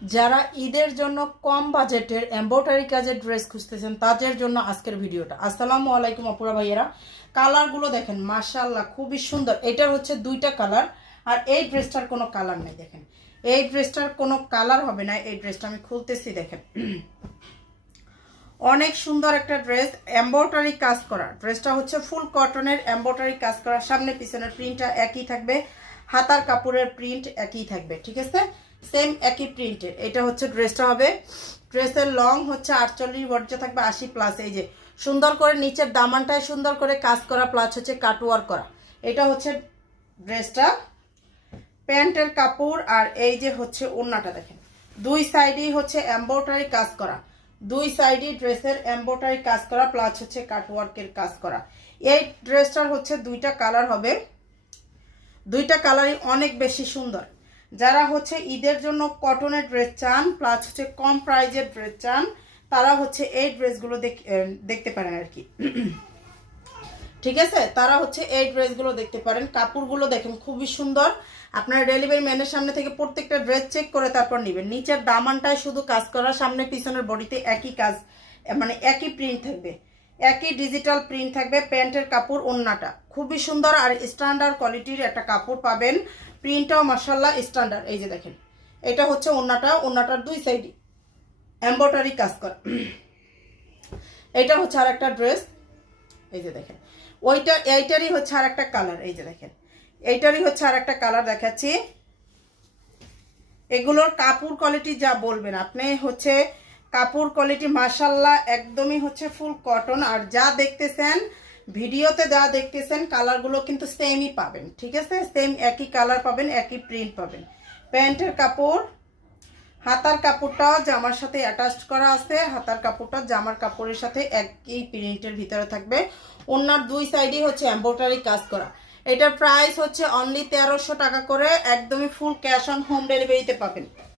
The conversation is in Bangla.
যারা ঈদের জন্য কম বাজেটের এমব্রয়ডারি কাজের ড্রেস খুঁজতেছেন তাদের জন্য আজকের ভিডিওটা। আসসালামু আলাইকুম আপুরা ভাইয়েরা, কালারগুলো দেখেন মাশাআল্লাহ খুবই সুন্দর। এটার হচ্ছে দুইটা কালার, আর এই ড্রেসটার কোনো কালার নেই। দেখেন এই ড্রেসটার কোনো কালার হবে না। এই ড্রেসটা আমি খুলতেছি, দেখেন অনেক সুন্দর একটা ড্রেস, এমব্রয়ডারি কাজ করা। ড্রেসটা হচ্ছে ফুল কটনের এমব্রয়ডারি কাজ করা, সামনে পিছনের প্রিন্টটা একই থাকবে, হাতার কাপড়ের প্রিন্ট একই থাকবে, ঠিক আছে, সেম একই প্রিন্টের। এটা হচ্ছে ড্রেসটা হবে। ড্রেসের লং হচ্ছে 48, বডি থাকবে 80+। এই যে সুন্দর করে নিচের দামানটায় সুন্দর করে কাজ করা, প্লাস হচ্ছে কাটওয়ার্ক করা। এটা হচ্ছে ড্রেসটা, প্যান্টের কাপড়। আর এই যে হচ্ছে ওড়নাটা, দেখেন দুই সাইডেই হচ্ছে এমব্রয়ডারি কাজ করা, দুই সাইডে ড্রেসের এমব্রয়ডারি কাজ করা, প্লাস হচ্ছে কাটওয়ার্কের কাজ করা। এই ড্রেসটার হচ্ছে দুইটা কালার হবে, দুইটা কালারই অনেক বেশি সুন্দর। যারা হচ্ছে ঈদের জন্য কটনের ড্রেস চান, প্লাস হচ্ছে কম প্রাইজের ড্রেস চান, তারা হচ্ছে এই ড্রেসগুলো দেখতে পারেন আর কি, ঠিক আছে। তারা হচ্ছে এই ড্রেসগুলো দেখতে পারেন। কাপড়গুলো দেখেন খুবই সুন্দর। আপনারা ডেলিভারি ম্যানের সামনে থেকে প্রত্যেকটা ড্রেস চেক করে তারপর নেবেন। নিচের দামানটায় শুধু কাজ করা, সামনে পিছনের বডিতে একই কাজ, মানে একই প্রিন্ট থাকবে, একই ডিজিটাল প্রিন্ট থাকবে। প্যান্টের কাপড়, ওড়নাটা খুবই সুন্দর আর স্ট্যান্ডার্ড কোয়ালিটির একটা কাপড় পাবেন। প্রিন্টটাও মাশাআল্লাহ স্ট্যান্ডার্ড। এই যে দেখেন এটা হচ্ছে ওড়নাটা, ওড়নাটার দুই সাইডে এমব্রয়ডারি কাজ করা। এটা হচ্ছে আর একটা ড্রেস, এই যে দেখেন এইটারই হচ্ছে আর একটা কালার। এই যে দেখেন এইটারই হচ্ছে আর একটা কালার দেখাচ্ছি। এগুলোর কাপড় কোয়ালিটি যা বলবেন আপনি, হচ্ছে কাপড় কোয়ালিটি মাশাআল্লাহ একদমই হচ্ছে ফুল কটন। আর যা দেখতেছেন ভিডিওতে, যা দেখতেছেন কালারগুলো কিন্তু সেমই পাবেন, ঠিক আছে, সেম একই কালার পাবেন, একই প্রিন্ট পাবেন। প্যান্টের কাপড়, হাতার কাপড়টাও জামার সাথে অ্যাটাচ করা আছে, হাতার কাপড়টা জামার কাপড়ের সাথে একই প্রিন্টের ভিতরে থাকবে। ওনার দুই সাইডে হচ্ছে এমব্রয়ডারি কাজ করা। এটার প্রাইস হচ্ছে অনলি 1300 টাকা করে, একদমই ফুল ক্যাশ অন হোম ডেলিভারিতে পাবেন।